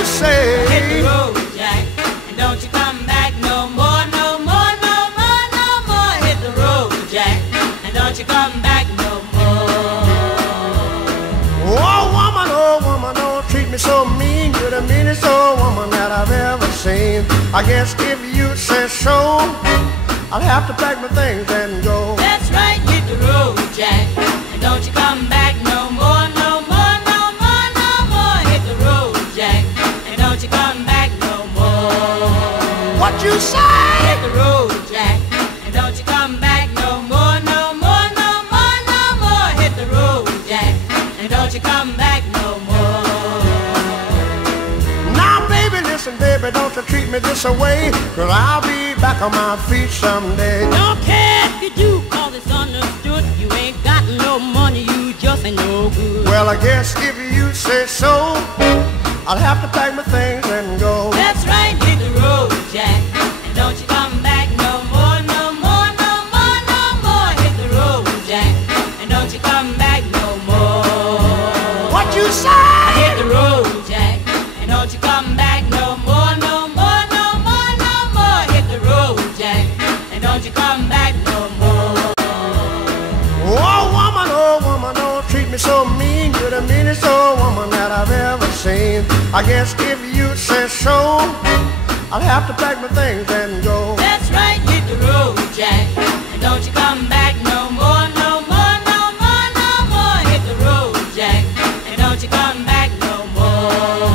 you say? Hit the road, Jack, and don't you come back no more, no more, no more, no more. Hit the road, Jack, and don't you come back no more. Oh woman, don't treat me so mean. You're the meanest old woman that I've ever seen. I guess if you say so, I'll have to pack my things and go. That's right, hit the road, Jack, and don't you come back no more, no more, no more, no more. Hit the road, Jack, and don't you come back no more. What you say? Hit the road, Jack, and don't you come back no more, no more, no more, no more. Hit the road, Jack, and don't you come back no more. Now baby, listen baby, don't you treat me this away, 'cause I'll be back on my feet someday. Don't care if you do, 'cause it's understood. You ain't got no money, you just ain't no good. Well, I guess if you say so, I'll have to pack my things and go. That's right, hit the road, Jack, and don't you come back no more, no more, no more, no more. Hit the road, Jack, and don't you come back no more. What you say? Hit the road, Jack, and don't you come back no more, no more, no more, no more. Hit the road, Jack, and don't you come back no more. Oh woman, don't treat me so mean. You're the meanest old woman that I've ever seen. I guess if you say so, I'll have to pack my things and go. That's right, hit the road, Jack, and don't you come back no more, no more, no more, no more. Hit the road, Jack, and don't you come back no more.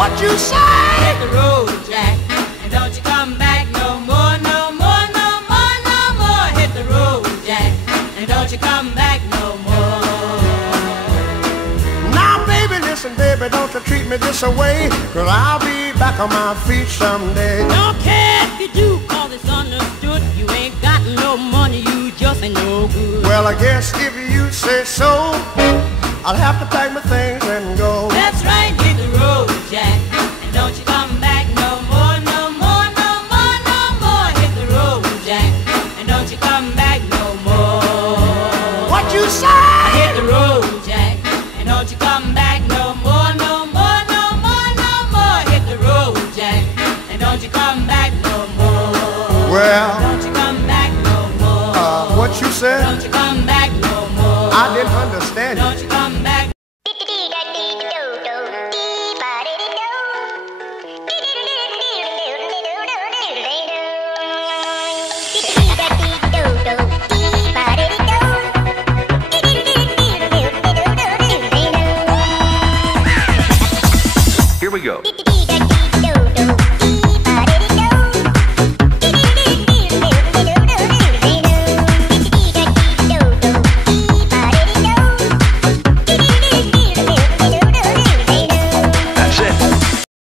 What you say? Hit the road, Jack, and don't you come back no more, no more, no more, no more. Hit the road, Jack, and don't you come back no more. Now baby, listen baby, don't you treat me this away, 'cause I'll be back on my feet someday. Don't care if you do, 'cause it's understood. You ain't got no money, you just ain't no good. Well, I guess if you say so, I'll have to pack my things and go. That's right, hit the road, Jack, and don't you come back no more, no more, no more, no more. Hit the road, Jack, and don't you come back no more. What you say? Hit the road, Jack, and don't you come back no more, no more, no more, no more. Hit the road, Jack, and don't you come back no more. Well, Don't you come back no more. what you said? Don't you come back no more. I didn't understand you. Don't you come back. Here we go.